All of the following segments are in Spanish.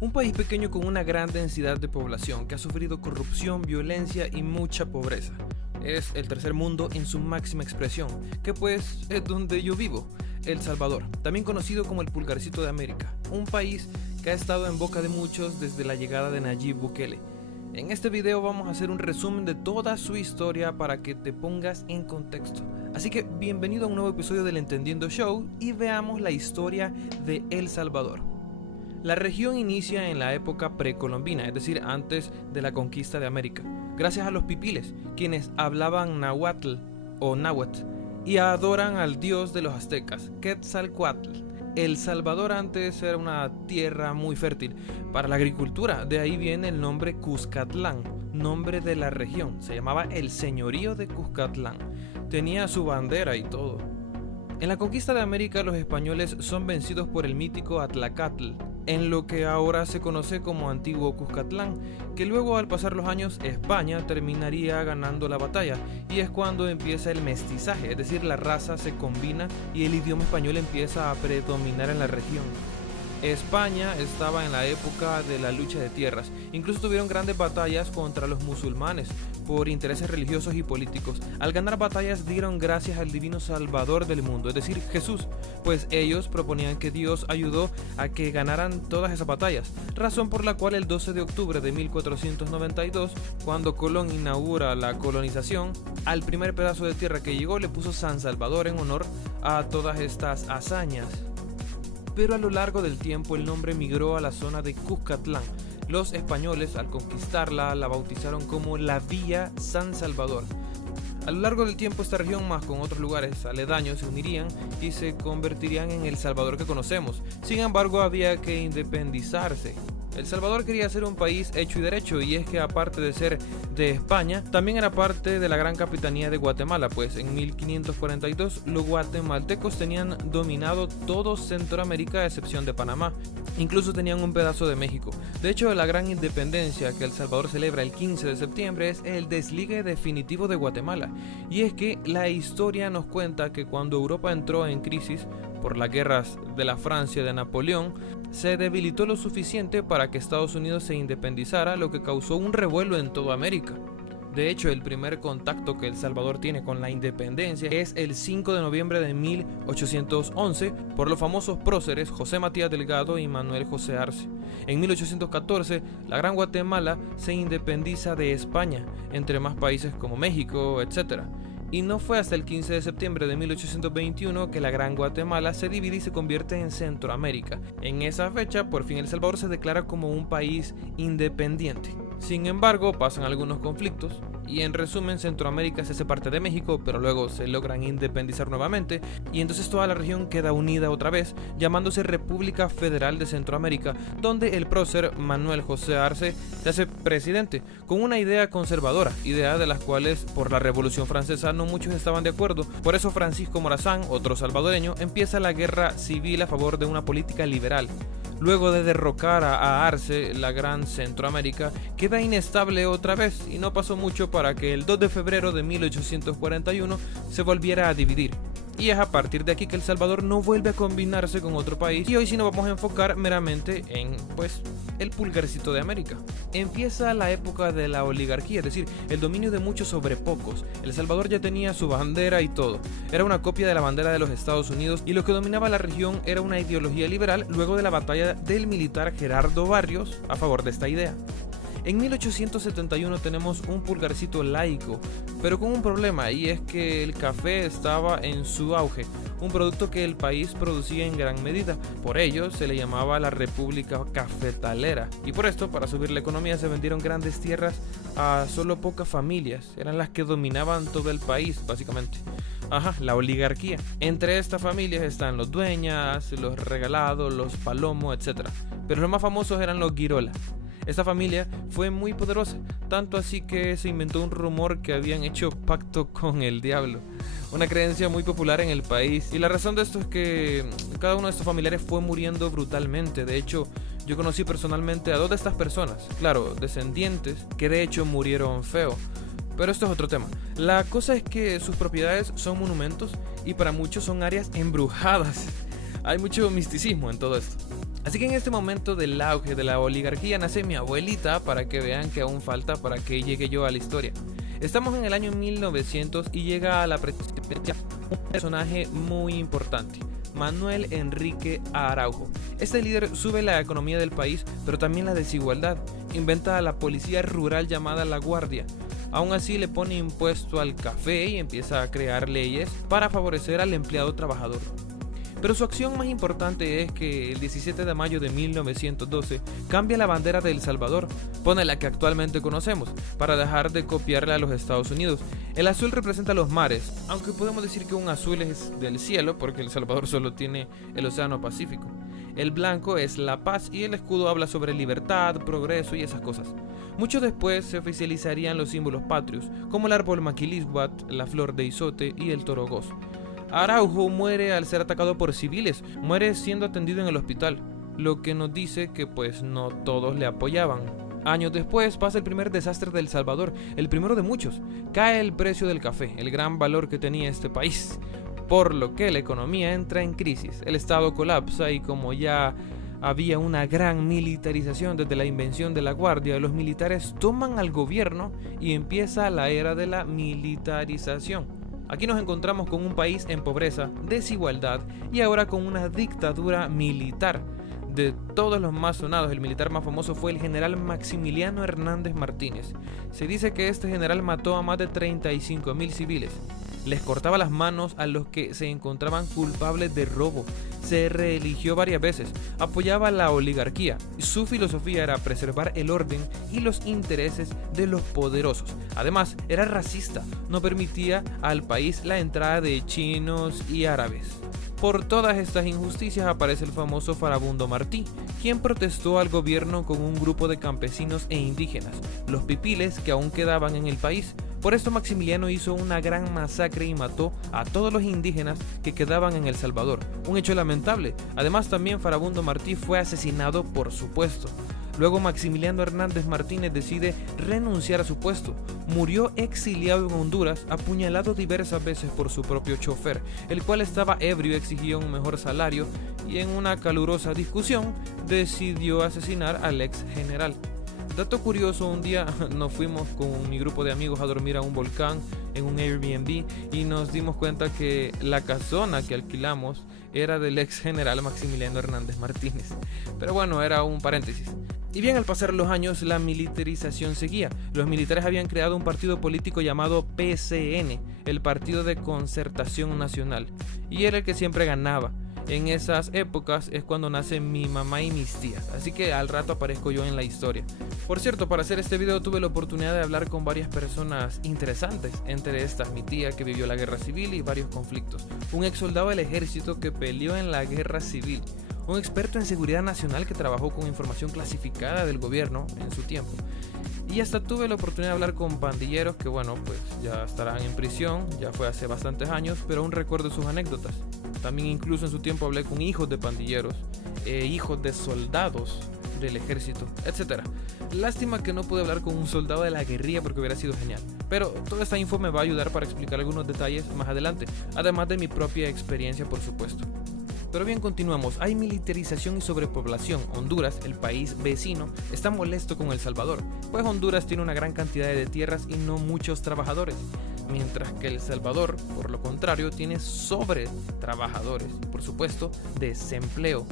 Un país pequeño con una gran densidad de población que ha sufrido corrupción, violencia y mucha pobreza. Es el tercer mundo en su máxima expresión, que pues es donde yo vivo, El Salvador, también conocido como el Pulgarcito de América, un país que ha estado en boca de muchos desde la llegada de Nayib Bukele. En este video vamos a hacer un resumen de toda su historia para que te pongas en contexto. Así que bienvenido a un nuevo episodio del Entendiendo Show y veamos la historia de El Salvador. La región inicia en la época precolombina, es decir, antes de la conquista de América, gracias a los pipiles, quienes hablaban náhuatl o náhuatl y adoran al dios de los aztecas, Quetzalcóatl. El Salvador antes era una tierra muy fértil para la agricultura, de ahí viene el nombre Cuscatlán, nombre de la región, se llamaba el señorío de Cuscatlán, tenía su bandera y todo. En la conquista de América los españoles son vencidos por el mítico Atlacatl, en lo que ahora se conoce como Antiguo Cuscatlán, que luego al pasar los años España terminaría ganando la batalla, y es cuando empieza el mestizaje, es decir, la raza se combina y el idioma español empieza a predominar en la región. España estaba en la época de la lucha de tierras, incluso tuvieron grandes batallas contra los musulmanes por intereses religiosos y políticos. Al ganar batallas dieron gracias al divino Salvador del mundo, es decir, Jesús, pues ellos proponían que Dios ayudó a que ganaran todas esas batallas, razón por la cual el 12 de octubre de 1492, cuando Colón inaugura la colonización, al primer pedazo de tierra que llegó le puso San Salvador en honor a todas estas hazañas. Pero a lo largo del tiempo el nombre migró a la zona de Cuscatlán. Los españoles al conquistarla la bautizaron como la Villa San Salvador. A lo largo del tiempo esta región más con otros lugares aledaños se unirían y se convertirían en El Salvador que conocemos. Sin embargo había que independizarse. El Salvador quería ser un país hecho y derecho, y es que aparte de ser de España, también era parte de la Gran Capitanía de Guatemala, pues en 1542 los guatemaltecos tenían dominado todo Centroamérica a excepción de Panamá. Incluso tenían un pedazo de México. De hecho, la gran independencia que El Salvador celebra el 15 de septiembre es el desligue definitivo de Guatemala. Y es que la historia nos cuenta que cuando Europa entró en crisis por las guerras de la Francia de Napoleón, se debilitó lo suficiente para que Estados Unidos se independizara, lo que causó un revuelo en toda América. De hecho, el primer contacto que El Salvador tiene con la independencia es el 5 de noviembre de 1811 por los famosos próceres José Matías Delgado y Manuel José Arce. En 1814, la Gran Guatemala se independiza de España, entre más países como México, etc. Y no fue hasta el 15 de septiembre de 1821 que la Gran Guatemala se divide y se convierte en Centroamérica. En esa fecha, por fin El Salvador se declara como un país independiente. Sin embargo, pasan algunos conflictos y en resumen Centroamérica se hace parte de México, pero luego se logran independizar nuevamente y entonces toda la región queda unida otra vez, llamándose República Federal de Centroamérica, donde el prócer Manuel José Arce se hace presidente, con una idea conservadora, idea de las cuales por la Revolución Francesa no muchos estaban de acuerdo. Por eso Francisco Morazán, otro salvadoreño, empieza la guerra civil a favor de una política liberal. Luego de derrocar a Arce, la Gran Centroamérica queda inestable otra vez y no pasó mucho para que el 2 de febrero de 1841 se volviera a dividir. Y es a partir de aquí que El Salvador no vuelve a combinarse con otro país, y hoy sí nos vamos a enfocar meramente en, el Pulgarcito de América. Empieza la época de la oligarquía, es decir, el dominio de muchos sobre pocos. El Salvador ya tenía su bandera y todo. Era una copia de la bandera de los Estados Unidos, y lo que dominaba la región era una ideología liberal luego de la batalla del militar Gerardo Barrios a favor de esta idea. En 1871 tenemos un pulgarcito laico, pero con un problema, y es que el café estaba en su auge, un producto que el país producía en gran medida. Por ello se le llamaba la República Cafetalera, y por esto, para subir la economía, se vendieron grandes tierras a solo pocas familias, eran las que dominaban todo el país básicamente. La oligarquía. Entre estas familias están los Dueñas, los Regalados, los Palomo, etc. Pero los más famosos eran los Girola. Esta familia fue muy poderosa, tanto así que se inventó un rumor que habían hecho pacto con el diablo, una creencia muy popular en el país, y la razón de esto es que cada uno de estos familiares fue muriendo brutalmente. De hecho, yo conocí personalmente a dos de estas personas, claro, descendientes, que de hecho murieron feo. Pero esto es otro tema. La cosa es que sus propiedades son monumentos y para muchos son áreas embrujadas. Hay mucho misticismo en todo esto. Así que en este momento del auge de la oligarquía nace mi abuelita, para que vean que aún falta para que llegue yo a la historia. Estamos en el año 1900 y llega a la presidencia un personaje muy importante, Manuel Enrique Araujo. Este líder sube la economía del país, pero también la desigualdad. Inventa la policía rural llamada La Guardia. Aún así le pone impuesto al café y empieza a crear leyes para favorecer al empleado trabajador. Pero su acción más importante es que el 17 de mayo de 1912 cambia la bandera de El Salvador, pone la que actualmente conocemos, para dejar de copiarle a los Estados Unidos. El azul representa los mares, aunque podemos decir que un azul es del cielo, porque El Salvador solo tiene el Océano Pacífico. El blanco es la paz y el escudo habla sobre libertad, progreso y esas cosas. Mucho después se oficializarían los símbolos patrios, como el árbol maquilisguat, la flor de izote y el toro goz. Araujo muere al ser atacado por civiles, muere siendo atendido en el hospital, lo que nos dice que pues no todos le apoyaban. Años después pasa el primer desastre de El Salvador, el primero de muchos. Cae el precio del café, el gran valor que tenía este país, por lo que la economía entra en crisis, el estado colapsa y como ya había una gran militarización desde la invención de la Guardia, los militares toman al gobierno y empieza la era de la militarización. Aquí nos encontramos con un país en pobreza, desigualdad y ahora con una dictadura militar. De todos los más sonados, el militar más famoso fue el general Maximiliano Hernández Martínez. Se dice que este general mató a más de 35,000 civiles. Les cortaba las manos a los que se encontraban culpables de robo. Se reeligió varias veces, apoyaba la oligarquía. Su filosofía era preservar el orden y los intereses de los poderosos. Además, era racista, no permitía al país la entrada de chinos y árabes. Por todas estas injusticias aparece el famoso Farabundo Martí, quien protestó al gobierno con un grupo de campesinos e indígenas, los pipiles que aún quedaban en el país. Por esto Maximiliano hizo una gran masacre y mató a todos los indígenas que quedaban en El Salvador, un hecho lamentable. Además también Farabundo Martí fue asesinado por su puesto. Luego Maximiliano Hernández Martínez decide renunciar a su puesto. Murió exiliado en Honduras, apuñalado diversas veces por su propio chofer, el cual estaba ebrio y exigía un mejor salario, y en una calurosa discusión decidió asesinar al ex general. Dato curioso, un día nos fuimos con mi grupo de amigos a dormir a un volcán en un Airbnb y nos dimos cuenta que la casona que alquilamos era del ex general Maximiliano Hernández Martínez. Pero bueno, era un paréntesis. Y bien, al pasar los años, la militarización seguía. Los militares habían creado un partido político llamado PCN, el Partido de Concertación Nacional, y era el que siempre ganaba. En esas épocas es cuando nacen mi mamá y mis tías, así que al rato aparezco yo en la historia. Por cierto, para hacer este video tuve la oportunidad de hablar con varias personas interesantes, entre estas mi tía que vivió la guerra civil y varios conflictos, un ex soldado del ejército que peleó en la guerra civil, un experto en seguridad nacional que trabajó con información clasificada del gobierno en su tiempo. Y hasta tuve la oportunidad de hablar con pandilleros que bueno, pues ya estarán en prisión, ya fue hace bastantes años, pero aún recuerdo sus anécdotas. También incluso en su tiempo hablé con hijos de pandilleros, hijos de soldados del ejército, etc. Lástima que no pude hablar con un soldado de la guerrilla porque hubiera sido genial. Pero toda esta info me va a ayudar para explicar algunos detalles más adelante, además de mi propia experiencia, por supuesto. Pero bien, continuamos. Hay militarización y sobrepoblación. Honduras, el país vecino, está molesto con El Salvador, pues Honduras tiene una gran cantidad de tierras y no muchos trabajadores, mientras que El Salvador, por lo contrario, tiene sobre trabajadores y, por supuesto, desempleo.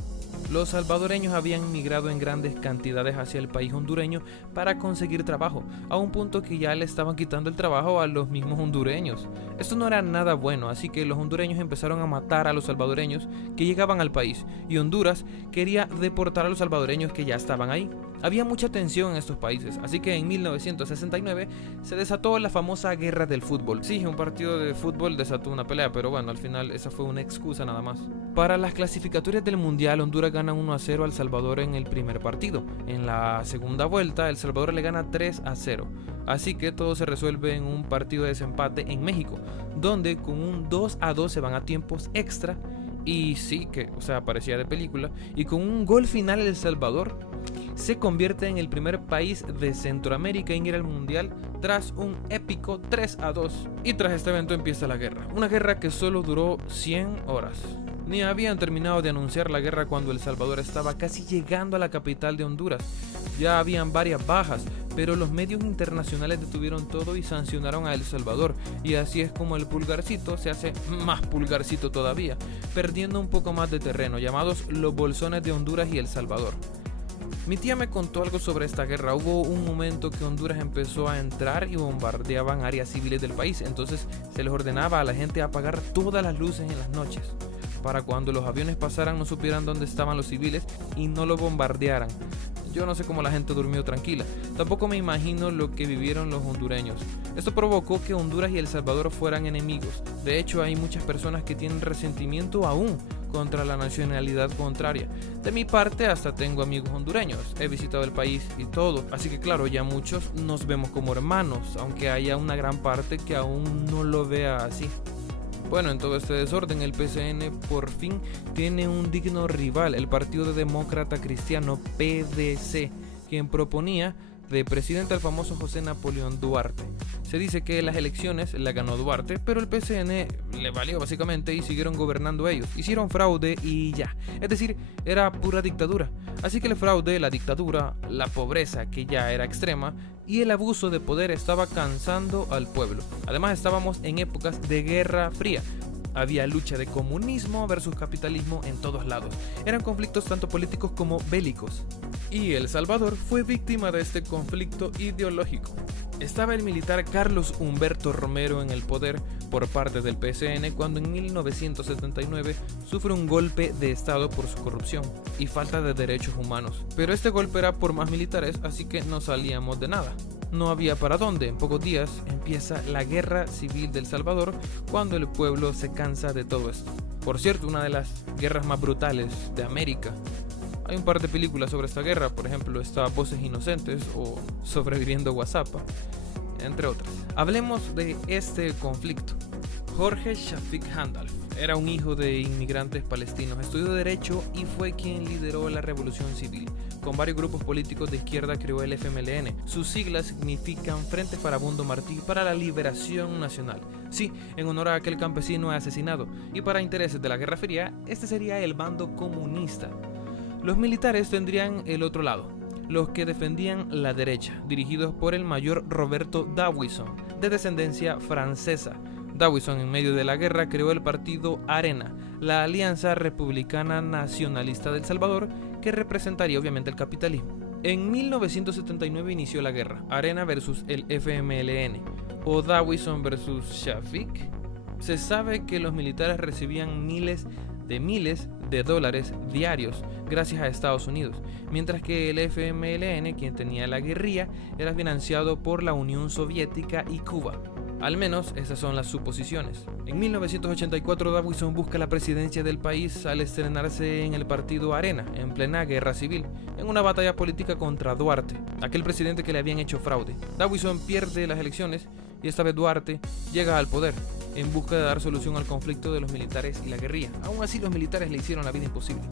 Los salvadoreños habían migrado en grandes cantidades hacia el país hondureño para conseguir trabajo, a un punto que ya le estaban quitando el trabajo a los mismos hondureños. Esto no era nada bueno, así que los hondureños empezaron a matar a los salvadoreños que llegaban al país, y Honduras quería deportar a los salvadoreños que ya estaban ahí. Había mucha tensión en estos países, así que en 1969 se desató la famosa guerra del fútbol. Sí, un partido de fútbol desató una pelea, pero bueno, al final esa fue una excusa nada más. Para las clasificatorias del Mundial, Honduras gana 1-0 a El Salvador en el primer partido. En la segunda vuelta, El Salvador le gana 3-0. Así que todo se resuelve en un partido de desempate en México, donde con un 2-2 se van a tiempos extra. Y sí, que, o sea, parecía de película. Y con un gol final, El Salvador se convierte en el primer país de Centroamérica en ir al Mundial tras un épico 3-2. Y tras este evento empieza la guerra. Una guerra que solo duró 100 horas. Ni habían terminado de anunciar la guerra cuando El Salvador estaba casi llegando a la capital de Honduras. Ya habían varias bajas, pero los medios internacionales detuvieron todo y sancionaron a El Salvador, y así es como el pulgarcito se hace más pulgarcito todavía, perdiendo un poco más de terreno, llamados los bolsones de Honduras y El Salvador. Mi tía me contó algo sobre esta guerra. Hubo un momento que Honduras empezó a entrar y bombardeaban áreas civiles del país, entonces se les ordenaba a la gente apagar todas las luces en las noches, para cuando los aviones pasaran no supieran dónde estaban los civiles y no lo bombardearan. Yo no sé cómo la gente durmió tranquila, tampoco me imagino lo que vivieron los hondureños. Esto provocó que Honduras y El Salvador fueran enemigos. De hecho, hay muchas personas que tienen resentimiento aún contra la nacionalidad contraria. De mi parte, hasta tengo amigos hondureños, he visitado el país y todo, así que claro, ya muchos nos vemos como hermanos, aunque haya una gran parte que aún no lo vea así. Bueno, en todo este desorden, el PCN por fin tiene un digno rival, el Partido Demócrata Cristiano, PDC, quien proponía de presidente al famoso José Napoleón Duarte. Se dice que las elecciones las ganó Duarte, pero el PCN le valió básicamente y siguieron gobernando ellos. Hicieron fraude y ya. Es decir, era pura dictadura. Así que el fraude, la dictadura, la pobreza que ya era extrema y el abuso de poder estaba cansando al pueblo. Además estábamos en épocas de Guerra Fría. Había lucha de comunismo versus capitalismo en todos lados. Eran conflictos tanto políticos como bélicos. Y El Salvador fue víctima de este conflicto ideológico. Estaba el militar Carlos Humberto Romero en el poder por parte del PCN cuando en 1979 sufre un golpe de estado por su corrupción y falta de derechos humanos. Pero este golpe era por más militares, así que no salíamos de nada. No había para dónde. En pocos días empieza la guerra civil del Salvador cuando el pueblo se cansa de todo esto. Por cierto, una de las guerras más brutales de América. Hay un par de películas sobre esta guerra, por ejemplo está Voces Inocentes o Sobreviviendo Guazapa, entre otras. Hablemos de este conflicto. Jorge Shafik Handal era un hijo de inmigrantes palestinos, estudió Derecho y fue quien lideró la Revolución Civil. Con varios grupos políticos de izquierda creó el FMLN. Sus siglas significan Frente Farabundo Martí para la Liberación Nacional. Sí, en honor a aquel campesino asesinado. Y para intereses de la Guerra Fría, este sería el bando comunista. Los militares tendrían el otro lado, los que defendían la derecha, dirigidos por el mayor Roberto D'Aubuisson, de descendencia francesa. D'Aubuisson, en medio de la guerra, creó el partido Arena, la Alianza Republicana Nacionalista del Salvador, que representaría obviamente el capitalismo. En 1979 inició la guerra, Arena versus el FMLN, o D'Aubuisson versus Shafik. Se sabe que los militares recibían miles de dólares diarios gracias a Estados Unidos, mientras que el FMLN, quien tenía la guerrilla, era financiado por la Unión Soviética y Cuba. Al menos esas son las suposiciones. En 1984 D'Aubuisson busca la presidencia del país al estrenarse en el partido Arena, en plena guerra civil, en una batalla política contra Duarte, aquel presidente que le habían hecho fraude. D'Aubuisson pierde las elecciones y esta vez Duarte llega al poder en busca de dar solución al conflicto de los militares y la guerrilla. Aún así, los militares le hicieron la vida imposible.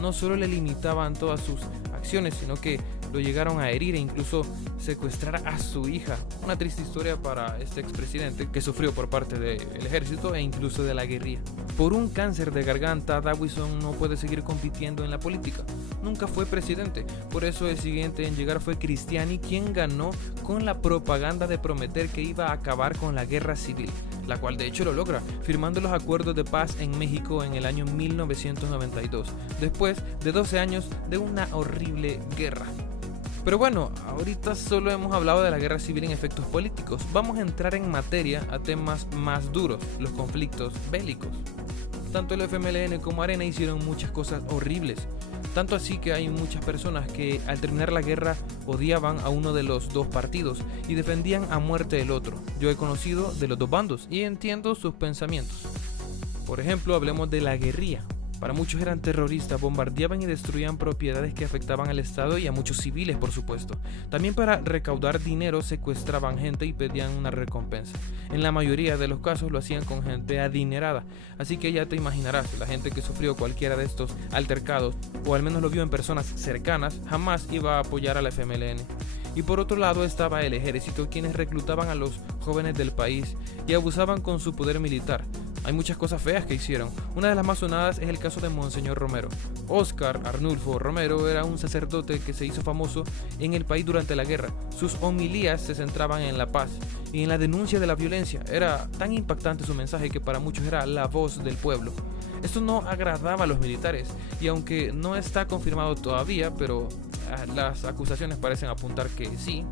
No solo le limitaban todas sus acciones, sino que lo llegaron a herir e incluso secuestrar a su hija. Una triste historia para este expresidente que sufrió por parte del ejército e incluso de la guerrilla. Por un cáncer de garganta, D'Aubuisson no puede seguir compitiendo en la política. Nunca fue presidente, por eso el siguiente en llegar fue Cristiani, quien ganó con la propaganda de prometer que iba a acabar con la guerra civil, la cual de hecho lo logra, firmando los acuerdos de paz en México en el año 1992, después de 12 años de una horrible guerra. Pero bueno, ahorita solo hemos hablado de la guerra civil en efectos políticos. Vamos a entrar en materia a temas más duros, los conflictos bélicos. Tanto el FMLN como Arena hicieron muchas cosas horribles. Tanto así que hay muchas personas que al terminar la guerra odiaban a uno de los dos partidos y defendían a muerte el otro. Yo he conocido de los dos bandos y entiendo sus pensamientos. Por ejemplo, hablemos de la guerrilla. Para muchos eran terroristas, bombardeaban y destruían propiedades que afectaban al Estado y a muchos civiles, por supuesto. También para recaudar dinero secuestraban gente y pedían una recompensa. En la mayoría de los casos lo hacían con gente adinerada, así que ya te imaginarás, la gente que sufrió cualquiera de estos altercados, o al menos lo vio en personas cercanas, jamás iba a apoyar a la FMLN. Y por otro lado estaba el ejército, quienes reclutaban a los jóvenes del país y abusaban con su poder militar. Hay muchas cosas feas que hicieron. Una de las más sonadas es el caso de Monseñor Romero. Óscar Arnulfo Romero era un sacerdote que se hizo famoso en el país durante la guerra. Sus homilías se centraban en la paz y en la denuncia de la violencia. Era tan impactante su mensaje que para muchos era la voz del pueblo. Esto no agradaba a los militares y aunque no está confirmado todavía, pero las acusaciones parecen apuntar que sí,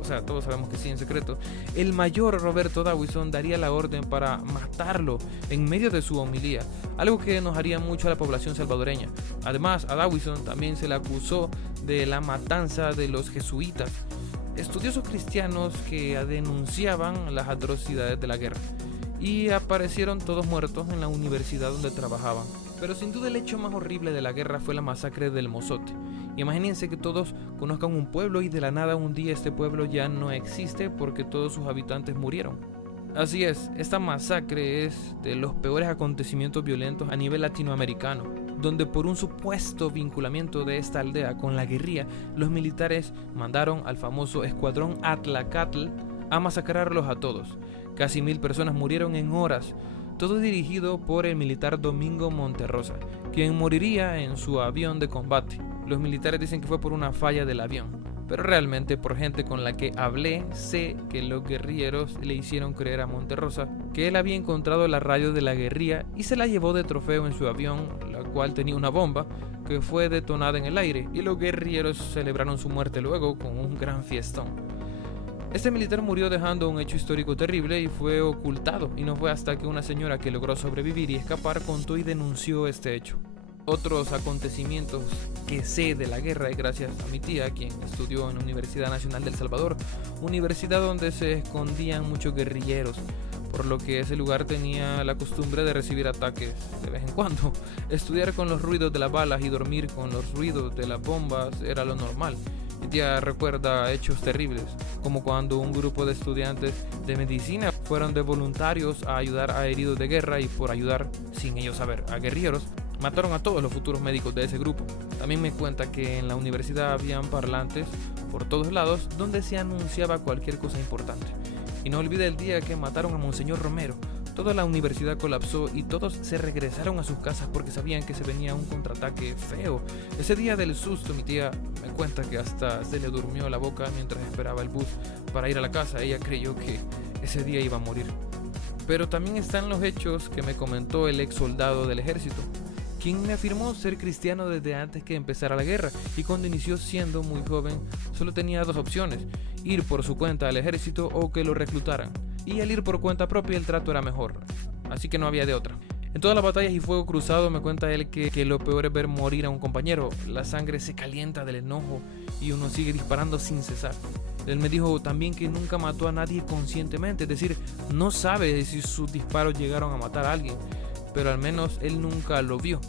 o sea, todos sabemos que sí en secreto, el mayor Roberto Dawison daría la orden para matarlo en medio de su homilía, algo que enojaría mucho a la población salvadoreña. Además, a Dawison también se le acusó de la matanza de los jesuitas, estudiosos cristianos que denunciaban las atrocidades de la guerra, y aparecieron todos muertos en la universidad donde trabajaban. Pero sin duda el hecho más horrible de la guerra fue la masacre del Mozote. Imagínense que todos conozcan un pueblo y de la nada un día este pueblo ya no existe porque todos sus habitantes murieron. Así es, esta masacre es de los peores acontecimientos violentos a nivel latinoamericano, donde por un supuesto vinculamiento de esta aldea con la guerrilla, los militares mandaron al famoso Escuadrón Atlacatl a masacrarlos a todos. Casi 1000 personas murieron en horas, todo dirigido por el militar Domingo Monterrosa, quien moriría en su avión de combate. Los militares dicen que fue por una falla del avión, pero realmente por gente con la que hablé sé que los guerrilleros le hicieron creer a Monterrosa que él había encontrado la radio de la guerrilla y se la llevó de trofeo en su avión, la cual tenía una bomba que fue detonada en el aire, y los guerrilleros celebraron su muerte luego con un gran fiestón. Este militar murió dejando un hecho histórico terrible y fue ocultado, y no fue hasta que una señora que logró sobrevivir y escapar contó y denunció este hecho. Otros acontecimientos que sé de la guerra es gracias a mi tía, quien estudió en la Universidad Nacional de El Salvador, universidad donde se escondían muchos guerrilleros, por lo que ese lugar tenía la costumbre de recibir ataques de vez en cuando. Estudiar con los ruidos de las balas y dormir con los ruidos de las bombas era lo normal. Mi tía recuerda hechos terribles, como cuando un grupo de estudiantes de medicina fueron de voluntarios a ayudar a heridos de guerra y por ayudar, sin ellos saber, a guerrilleros, mataron a todos los futuros médicos de ese grupo. También me cuenta que en la universidad habían parlantes por todos lados donde se anunciaba cualquier cosa importante. Y no olvide el día que mataron a Monseñor Romero. Toda la universidad colapsó y todos se regresaron a sus casas porque sabían que se venía un contraataque feo. Ese día del susto, mi tía me cuenta que hasta se le durmió la boca mientras esperaba el bus para ir a la casa. Ella creyó que ese día iba a morir. Pero también están los hechos que me comentó el ex soldado del ejército, quien me afirmó ser cristiano desde antes que empezara la guerra, y cuando inició siendo muy joven solo tenía dos opciones: ir por su cuenta al ejército o que lo reclutaran, y al ir por cuenta propia el trato era mejor, así que no había de otra. En todas las batallas y fuego cruzado me cuenta él que lo peor es ver morir a un compañero. La sangre se calienta del enojo y uno sigue disparando sin cesar. Él me dijo también que nunca mató a nadie conscientemente, es decir, no sabe si sus disparos llegaron a matar a alguien, pero al menos él nunca lo vio.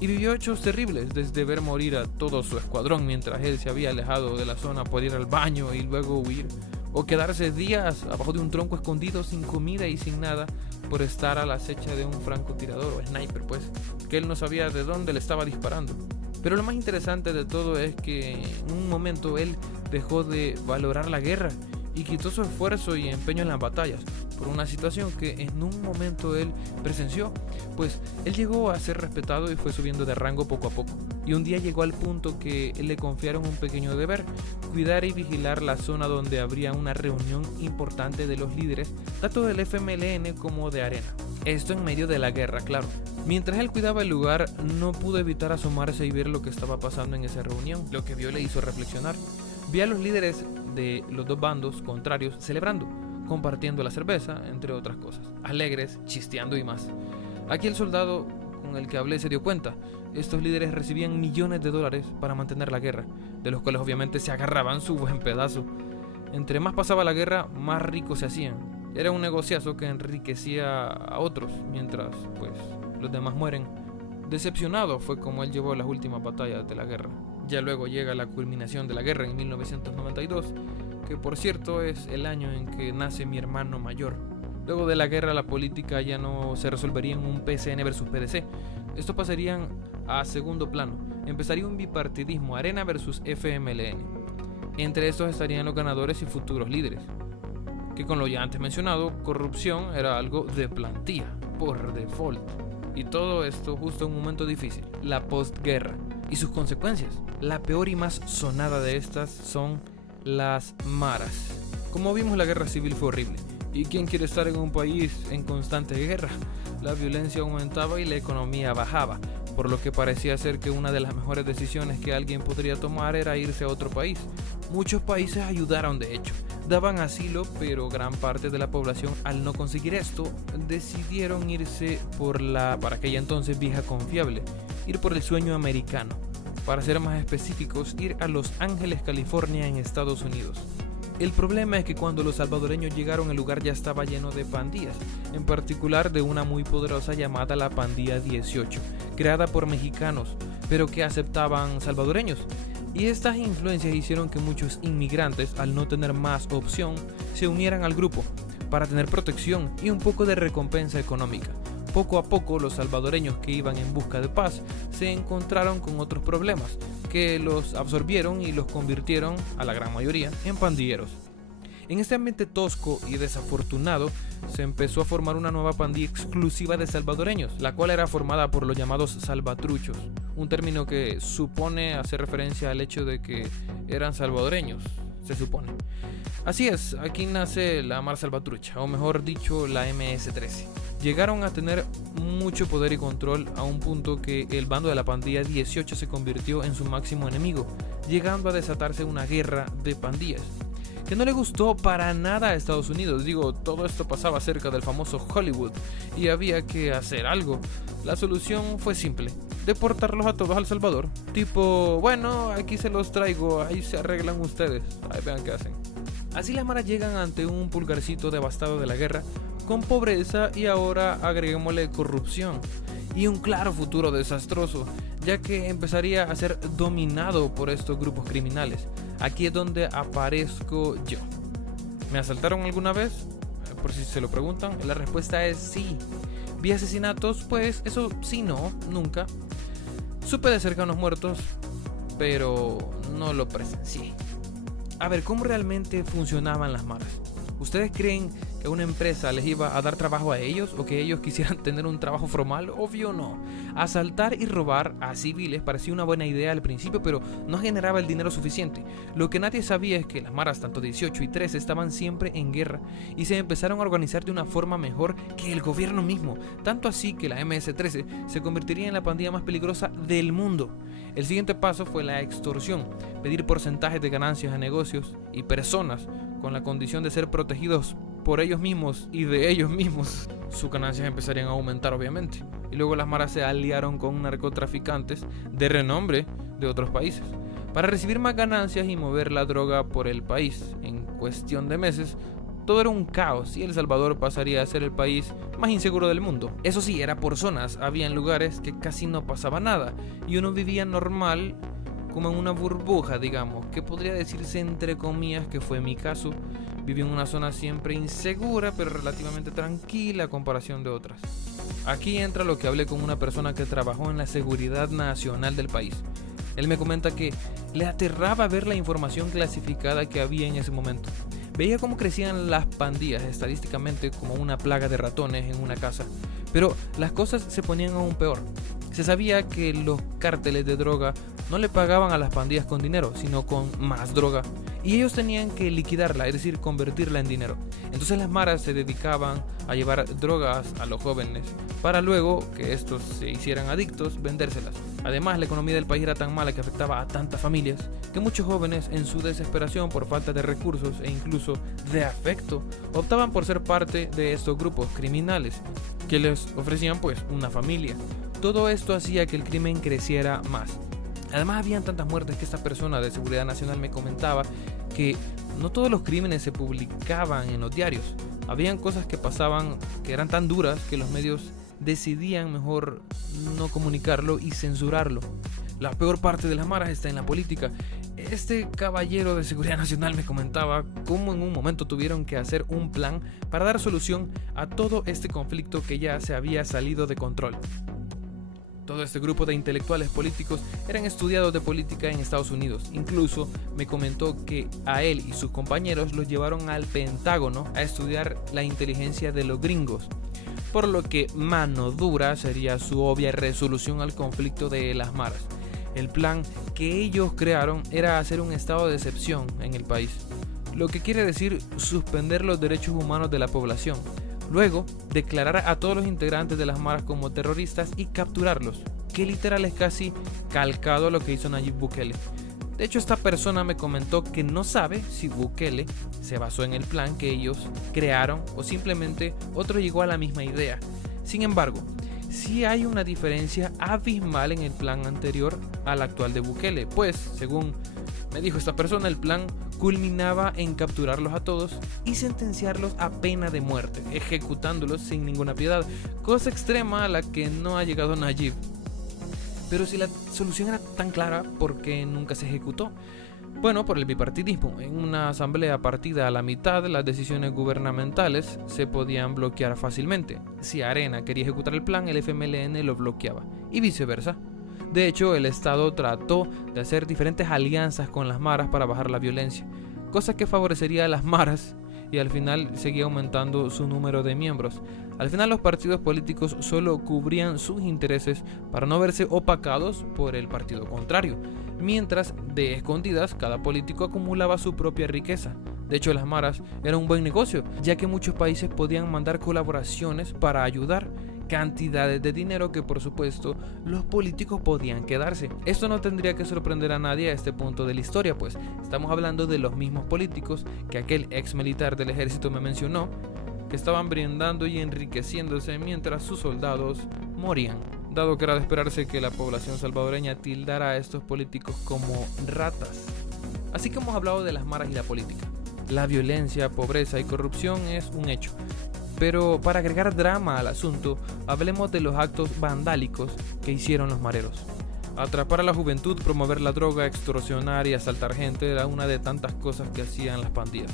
Y vivió hechos terribles, desde ver morir a todo su escuadrón mientras él se había alejado de la zona por ir al baño y luego huir, o quedarse días abajo de un tronco escondido sin comida y sin nada por estar a la acecha de un francotirador o sniper, pues, que él no sabía de dónde le estaba disparando. Pero lo más interesante de todo es que en un momento él dejó de valorar la guerra y quitó su esfuerzo y empeño en las batallas por una situación que en un momento él presenció, pues él llegó a ser respetado y fue subiendo de rango poco a poco, y un día llegó al punto que le confiaron un pequeño deber: cuidar y vigilar la zona donde habría una reunión importante de los líderes, tanto del FMLN como de Arena. Esto en medio de la guerra, claro. Mientras él cuidaba el lugar, no pudo evitar asomarse y ver lo que estaba pasando en esa reunión. Lo que vio le hizo reflexionar. Vi a los líderes de los dos bandos contrarios celebrando, compartiendo la cerveza, entre otras cosas, alegres, chisteando y más. Aquí el soldado con el que hablé se dio cuenta: estos líderes recibían millones de dólares para mantener la guerra, de los cuales obviamente se agarraban su buen pedazo. Entre más pasaba la guerra, más ricos se hacían. Era un negociazo que enriquecía a otros, mientras pues los demás mueren. Decepcionado fue como él llevó las últimas batallas de la guerra. Ya luego llega la culminación de la guerra en 1992, que por cierto es el año en que nace mi hermano mayor. Luego de la guerra la política ya no se resolvería en un PCN versus PDC. Estos pasarían a segundo plano. Empezaría un bipartidismo, Arena versus FMLN. Entre estos estarían los ganadores y futuros líderes, que con lo ya antes mencionado, corrupción era algo de plantilla. por default. Y todo esto justo en un momento difícil, la postguerra. Y sus consecuencias. La peor y más sonada de estas son las maras. Como vimos, la guerra civil fue horrible. ¿Y quién quiere estar en un país en constante guerra? La violencia aumentaba y la economía bajaba, por lo que parecía ser que una de las mejores decisiones que alguien podría tomar era irse a otro país. Muchos países ayudaron, de hecho, daban asilo, pero gran parte de la población, al no conseguir esto, decidieron irse por la, para aquella entonces, vieja confiable, ir por el sueño americano. Para ser más específicos, ir a Los Ángeles, California, en Estados Unidos. El problema es que cuando los salvadoreños llegaron, el lugar ya estaba lleno de pandillas, en particular de una muy poderosa llamada la Pandilla 18, creada por mexicanos, pero que aceptaban salvadoreños. Y estas influencias hicieron que muchos inmigrantes, al no tener más opción, se unieran al grupo, para tener protección y un poco de recompensa económica. Poco a poco, los salvadoreños que iban en busca de paz se encontraron con otros problemas, que los absorbieron y los convirtieron, a la gran mayoría, en pandilleros. En este ambiente tosco y desafortunado, se empezó a formar una nueva pandilla exclusiva de salvadoreños, la cual era formada por los llamados salvatruchos, un término que supone hacer referencia al hecho de que eran salvadoreños, se supone. Así es, aquí nace la Mara Salvatrucha, o mejor dicho, la MS-13. Llegaron a tener mucho poder y control a un punto que el bando de la Pandilla 18 se convirtió en su máximo enemigo, llegando a desatarse una guerra de pandillas, que no le gustó para nada a Estados Unidos. Digo, todo esto pasaba cerca del famoso Hollywood y había que hacer algo. La solución fue simple: deportarlos a todos a El Salvador. Tipo, bueno, aquí se los traigo, ahí se arreglan ustedes, ahí vean qué hacen. Así las maras llegan ante un pulgarcito devastado de la guerra, con pobreza y ahora agreguémosle corrupción y un claro futuro desastroso, ya que empezaría a ser dominado por estos grupos criminales. Aquí es donde aparezco yo. ¿Me asaltaron alguna vez? Por si se lo preguntan, la respuesta es sí. ¿Vi asesinatos? Pues eso sí, no, nunca. Supe de cerca unos muertos, pero no lo presencié. A ver, ¿cómo realmente funcionaban las maras? ¿Ustedes creen que una empresa les iba a dar trabajo a ellos o que ellos quisieran tener un trabajo formal? Obvio no. Asaltar y robar a civiles parecía una buena idea al principio, pero no generaba el dinero suficiente. Lo que nadie sabía es que las maras, tanto 18 y 13, estaban siempre en guerra y se empezaron a organizar de una forma mejor que el gobierno mismo. Tanto así que la MS-13 se convertiría en la pandilla más peligrosa del mundo. El siguiente paso fue la extorsión, pedir porcentajes de ganancias a negocios y personas con la condición de ser protegidos por ellos mismos y de ellos mismos. Sus ganancias empezarían a aumentar, obviamente. Y luego las maras se aliaron con narcotraficantes de renombre de otros países para recibir más ganancias y mover la droga por el país. En cuestión de meses, todo era un caos y El Salvador pasaría a ser el país más inseguro del mundo. Eso sí, era por zonas, había lugares que casi no pasaba nada y uno vivía normal, como en una burbuja, digamos, que podría decirse entre comillas que fue mi caso. Viví en una zona siempre insegura, pero relativamente tranquila a comparación de otras. Aquí entra lo que hablé con una persona que trabajó en la seguridad nacional del país. Él me comenta que le aterraba ver la información clasificada que había en ese momento. Veía cómo crecían las pandillas estadísticamente como una plaga de ratones en una casa, pero las cosas se ponían aún peor. Se sabía que los cárteles de droga no le pagaban a las pandillas con dinero, sino con más droga, y ellos tenían que liquidarla, es decir, convertirla en dinero. Entonces las maras se dedicaban a llevar drogas a los jóvenes para luego que estos se hicieran adictos, vendérselas. Además, la economía del país era tan mala que afectaba a tantas familias que muchos jóvenes, en su desesperación por falta de recursos e incluso de afecto, optaban por ser parte de estos grupos criminales que les ofrecían pues una familia. Todo esto hacía que el crimen creciera más. Además, habían tantas muertes que esta persona de Seguridad Nacional me comentaba que no todos los crímenes se publicaban en los diarios. Habían cosas que pasaban que eran tan duras que los medios decidían mejor no comunicarlo y censurarlo. La peor parte de las maras está en la política. Este caballero de Seguridad Nacional me comentaba cómo en un momento tuvieron que hacer un plan para dar solución a todo este conflicto que ya se había salido de control. Todo este grupo de intelectuales políticos eran estudiados de política en Estados Unidos. Incluso me comentó que a él y sus compañeros los llevaron al Pentágono a estudiar la inteligencia de los gringos. por lo que mano dura sería su obvia resolución al conflicto de las maras. El plan que ellos crearon era hacer un estado de excepción en el país, lo que quiere decir suspender los derechos humanos de la población. Luego, declarar a todos los integrantes de las maras como terroristas y capturarlos, que literal es casi calcado lo que hizo Nayib Bukele. De hecho, esta persona me comentó que no sabe si Bukele se basó en el plan que ellos crearon o simplemente otro llegó a la misma idea. Sin embargo, sí hay una diferencia abismal en el plan anterior al actual de Bukele, pues, según me dijo esta persona, el plan culminaba en capturarlos a todos y sentenciarlos a pena de muerte, ejecutándolos sin ninguna piedad, cosa extrema a la que no ha llegado Nayib. Pero si la solución era tan clara, ¿por qué nunca se ejecutó? Bueno, por el bipartidismo. En una asamblea partida a la mitad, las decisiones gubernamentales se podían bloquear fácilmente. Si Arena quería ejecutar el plan, el FMLN lo bloqueaba, y viceversa. De hecho, el Estado trató de hacer diferentes alianzas con las maras para bajar la violencia, cosa que favorecería a las maras y al final seguía aumentando su número de miembros. Al final los partidos políticos solo cubrían sus intereses para no verse opacados por el partido contrario, mientras de escondidas cada político acumulaba su propia riqueza. De hecho, las maras era un buen negocio, ya que muchos países podían mandar colaboraciones para ayudar, cantidades de dinero que por supuesto los políticos podían quedarse. Esto no tendría que sorprender a nadie a este punto de la historia, pues estamos hablando de los mismos políticos que aquel ex militar del ejército me mencionó, que estaban brindando y enriqueciéndose mientras sus soldados morían, dado que era de esperarse que la población salvadoreña tildara a estos políticos como ratas. Así que hemos hablado de las maras y la política. La violencia, pobreza y corrupción es un hecho. Pero para agregar drama al asunto, hablemos de los actos vandálicos que hicieron los mareros. Atrapar a la juventud, promover la droga, extorsionar y asaltar gente era una de tantas cosas que hacían las pandillas.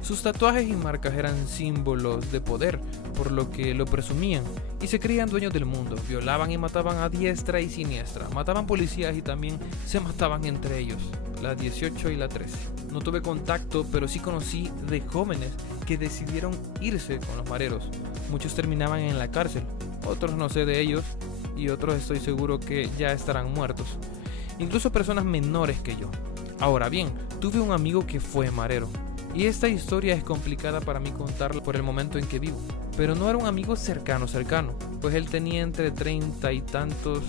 Sus tatuajes y marcas eran símbolos de poder, por lo que lo presumían, y se creían dueños del mundo. Violaban y mataban a diestra y siniestra, mataban policías y también se mataban entre ellos, la 18 y la 13. No tuve contacto, pero sí conocí de jóvenes que decidieron irse con los mareros. Muchos terminaban en la cárcel, otros no sé de ellos, y otros estoy seguro que ya estarán muertos. Incluso personas menores que yo. Ahora bien, tuve un amigo que fue marero. Y esta historia es complicada para mí contarla por el momento en que vivo. Pero no era un amigo cercano, pues él tenía entre 30 y tantos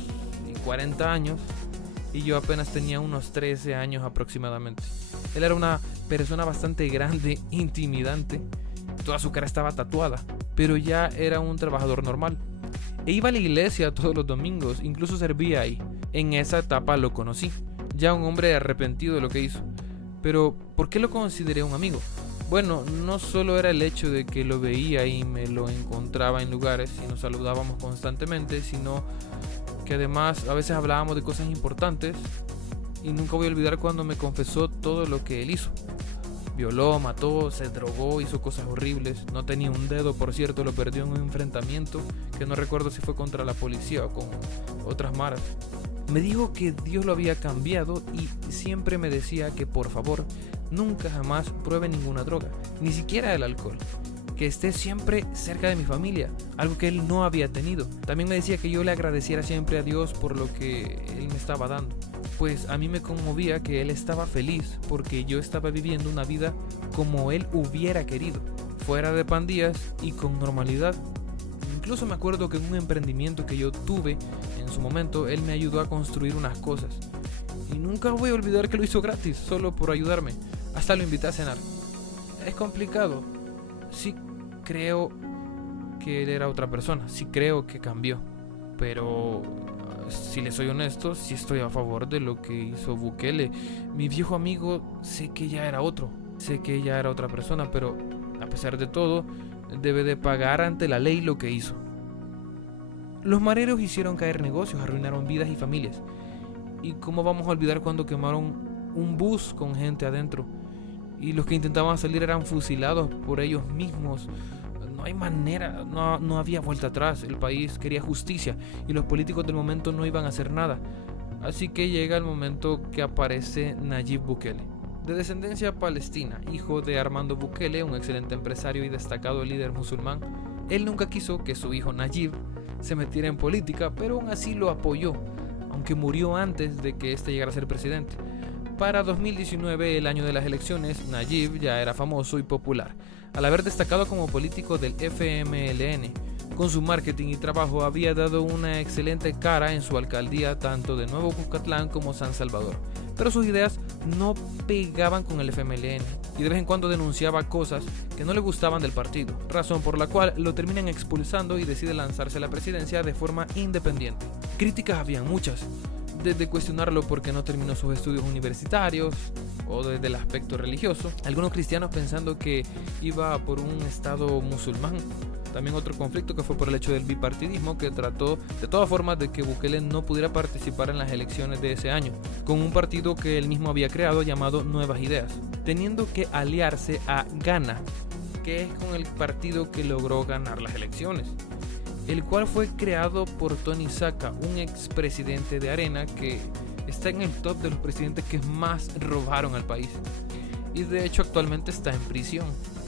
y 40 años y yo apenas tenía unos 13 años aproximadamente. Él era una persona bastante grande, intimidante, toda su cara estaba tatuada, pero ya era un trabajador normal. E iba a la iglesia todos los domingos, incluso servía ahí. En esa etapa lo conocí, ya un hombre arrepentido de lo que hizo. Pero, ¿por qué lo consideré un amigo? Bueno, no solo era el hecho de que lo veía y me lo encontraba en lugares y nos saludábamos constantemente, sino que además a veces hablábamos de cosas importantes y nunca voy a olvidar cuando me confesó todo lo que él hizo. Violó, mató, se drogó, hizo cosas horribles, no tenía un dedo, por cierto, lo perdió en un enfrentamiento que no recuerdo si fue contra la policía o con otras maras. Me dijo que Dios lo había cambiado y siempre me decía que por favor nunca jamás pruebe ninguna droga, ni siquiera el alcohol, que esté siempre cerca de mi familia, algo que él no había tenido. También me decía que yo le agradeciera siempre a Dios por lo que él me estaba dando, pues a mí me conmovía que él estaba feliz porque yo estaba viviendo una vida como él hubiera querido, fuera de pandillas y con normalidad. Incluso me acuerdo que en un emprendimiento que yo tuve en su momento, él me ayudó a construir unas cosas. Y nunca voy a olvidar que lo hizo gratis, solo por ayudarme. Hasta lo invité a cenar. Es complicado. Sí creo que él era otra persona. Sí creo que cambió. Pero, si le soy honesto, sí estoy a favor de lo que hizo Bukele. Mi viejo amigo, sé que ya era otro. Sé que ya era otra persona, pero a pesar de todo, debe de pagar ante la ley lo que hizo. Los mareros hicieron caer negocios, arruinaron vidas y familias. ¿Y cómo vamos a olvidar cuando quemaron un bus con gente adentro? Y los que intentaban salir eran fusilados por ellos mismos. No hay manera, no había vuelta atrás. El país quería justicia y los políticos del momento no iban a hacer nada. Así que llega el momento que aparece Nayib Bukele, de descendencia palestina, hijo de Armando Bukele, un excelente empresario y destacado líder musulmán. Él nunca quiso que su hijo Nayib se metiera en política, pero aún así lo apoyó, aunque murió antes de que este llegara a ser presidente. Para 2019, el año de las elecciones, Nayib ya era famoso y popular, al haber destacado como político del FMLN. Con su marketing y trabajo había dado una excelente cara en su alcaldía tanto de Nuevo Cuscatlán como San Salvador, pero sus ideas no pegaban con el FMLN y de vez en cuando denunciaba cosas que no le gustaban del partido, razón por la cual lo terminan expulsando y decide lanzarse a la presidencia de forma independiente. Críticas habían muchas, desde cuestionarlo porque no terminó sus estudios universitarios o desde el aspecto religioso, algunos cristianos pensando que iba por un estado musulmán. También otro conflicto que fue por el hecho del bipartidismo, que trató de todas formas de que Bukele no pudiera participar en las elecciones de ese año, con un partido que él mismo había creado llamado Nuevas Ideas, teniendo que aliarse a Gana, que es con el partido que logró ganar las elecciones, el cual fue creado por Tony Saca, un expresidente de Arena que está en el top de los presidentes que más robaron al país, y de hecho actualmente está en prisión.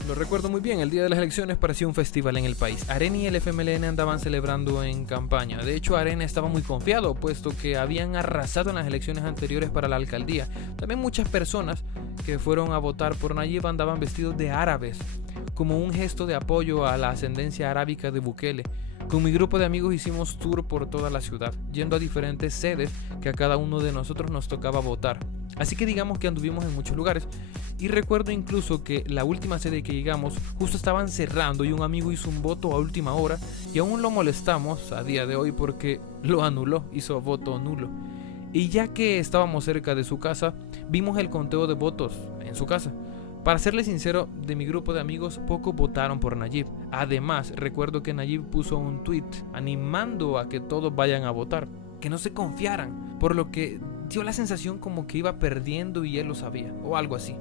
Lo recuerdo muy bien, el día de las elecciones parecía un festival en el país. Arena y el FMLN andaban celebrando en campaña. De hecho, Arena estaba muy confiado, puesto que habían arrasado en las elecciones anteriores para la alcaldía. También muchas personas que fueron a votar por Nayib andaban vestidos de árabes, como un gesto de apoyo a la ascendencia arábica de Bukele. Con mi grupo de amigos hicimos tour por toda la ciudad, yendo a diferentes sedes que a cada uno de nosotros nos tocaba votar. Así que digamos que anduvimos en muchos lugares. Y recuerdo incluso que la última sede que llegamos justo estaban cerrando y un amigo hizo un voto a última hora y aún lo molestamos a día de hoy porque lo anuló, hizo voto nulo. Y ya que estábamos cerca de su casa, vimos el conteo de votos en su casa. Para serle sincero, de mi grupo de amigos, pocos votaron por Nayib. Además, recuerdo que Nayib puso un tweet animando a que todos vayan a votar, que no se confiaran, por lo que dio la sensación como que iba perdiendo y él lo sabía, o algo así.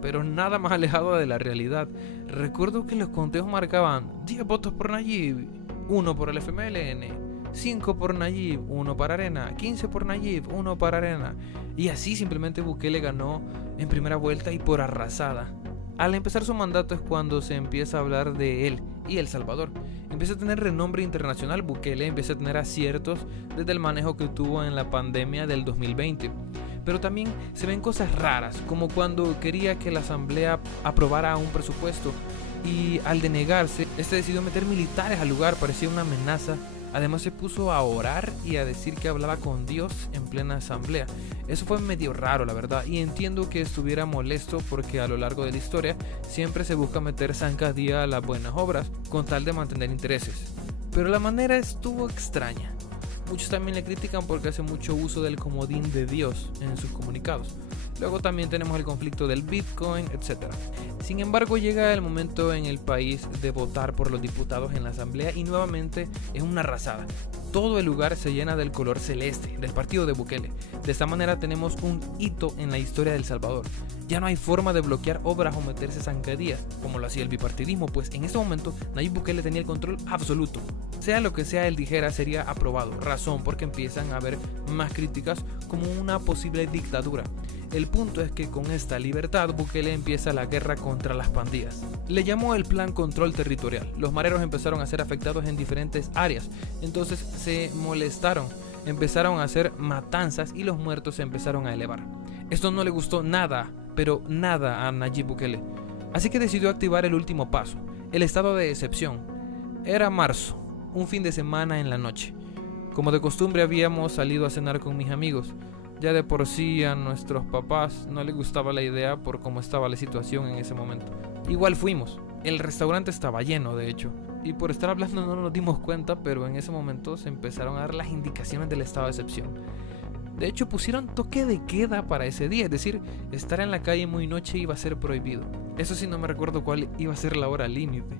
Pero nada más alejado de la realidad. Recuerdo que los conteos marcaban 10 votos por Nayib, 1 por el FMLN, 5 por Nayib, 1 para Arena, 15 por Nayib, 1 para Arena. Y así simplemente Bukele ganó en primera vuelta y por arrasada. Al empezar su mandato es cuando se empieza a hablar de él y El Salvador. Empieza a tener renombre internacional Bukele, empieza a tener aciertos desde el manejo que tuvo en la pandemia del 2020. Pero también se ven cosas raras, como cuando quería que la asamblea aprobara un presupuesto y al denegarse, este decidió meter militares al lugar, parecía una amenaza. Además se puso a orar y a decir que hablaba con Dios en plena asamblea. Eso fue medio raro, la verdad, y entiendo que estuviera molesto porque a lo largo de la historia siempre se busca meter zancadilla a las buenas obras con tal de mantener intereses. Pero la manera estuvo extraña. Muchos también le critican porque hace mucho uso del comodín de Dios en sus comunicados. Luego también tenemos el conflicto del Bitcoin, etc. Sin embargo, llega el momento en el país de votar por los diputados en la asamblea y nuevamente es una arrasada. Todo el lugar se llena del color celeste del partido de Bukele. De esta manera tenemos un hito en la historia de El Salvador. Ya no hay forma de bloquear obras o meterse zancadillas, como lo hacía el bipartidismo, pues en ese momento Nayib Bukele tenía el control absoluto. Sea lo que sea él dijera, sería aprobado. Razón porque empiezan a haber más críticas como una posible dictadura. El punto es que con esta libertad Bukele empieza la guerra contra las pandillas. Le llamó el Plan Control Territorial. Los mareros empezaron a ser afectados en diferentes áreas, entonces se molestaron, empezaron a hacer matanzas y los muertos se empezaron a elevar. Esto no le gustó nada, pero nada a Nayib Bukele, así que decidió activar el último paso, el estado de excepción. Era marzo, un fin de semana en la noche. Como de costumbre habíamos salido a cenar con mis amigos. Ya de por sí a nuestros papás no les gustaba la idea por cómo estaba la situación en ese momento. Igual fuimos. El restaurante estaba lleno, de hecho. Y por estar hablando no nos dimos cuenta, pero en ese momento se empezaron a dar las indicaciones del estado de excepción. De hecho, pusieron toque de queda para ese día, es decir, estar en la calle muy noche iba a ser prohibido. Eso sí, no me recuerdo cuál iba a ser la hora límite.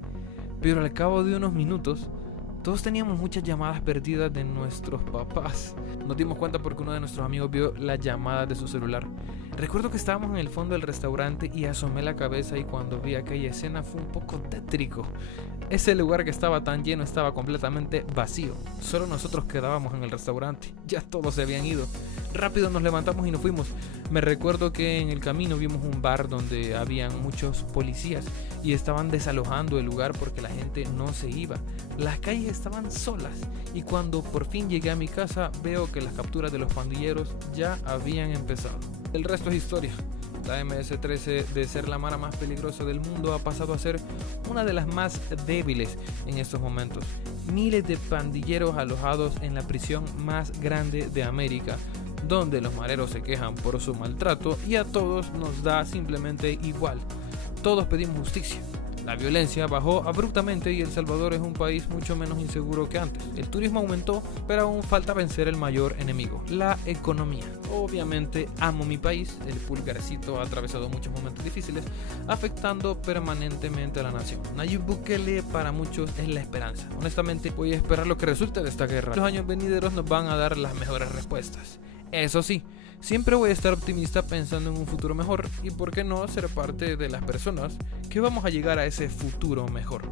Pero al cabo de unos minutos, todos teníamos muchas llamadas perdidas de nuestros papás. Nos dimos cuenta porque uno de nuestros amigos vio las llamadas de su celular. Recuerdo que estábamos en el fondo del restaurante y asomé la cabeza y cuando vi aquella escena fue un poco tétrico. Ese lugar que estaba tan lleno estaba completamente vacío. Solo nosotros quedábamos en el restaurante. Ya todos se habían ido. Rápido nos levantamos y nos fuimos. Me recuerdo que en el camino vimos un bar donde habían muchos policías y estaban desalojando el lugar porque la gente no se iba. Las calles estaban solas y cuando por fin llegué a mi casa veo que las capturas de los pandilleros ya habían empezado. El resto es historia. La MS-13, de ser la mara más peligrosa del mundo, ha pasado a ser una de las más débiles en estos momentos. Miles de pandilleros alojados en la prisión más grande de América, donde los mareros se quejan por su maltrato y a todos nos da simplemente igual. Todos pedimos justicia. La violencia bajó abruptamente y El Salvador es un país mucho menos inseguro que antes. El turismo aumentó, pero aún falta vencer el mayor enemigo, la economía. Obviamente amo mi país, el pulgarcito ha atravesado muchos momentos difíciles, afectando permanentemente a la nación. Nayib Bukele para muchos es la esperanza. Honestamente voy a esperar lo que resulte de esta guerra. Los años venideros nos van a dar las mejores respuestas. Eso sí, siempre voy a estar optimista pensando en un futuro mejor y por qué no ser parte de las personas que vamos a llegar a ese futuro mejor.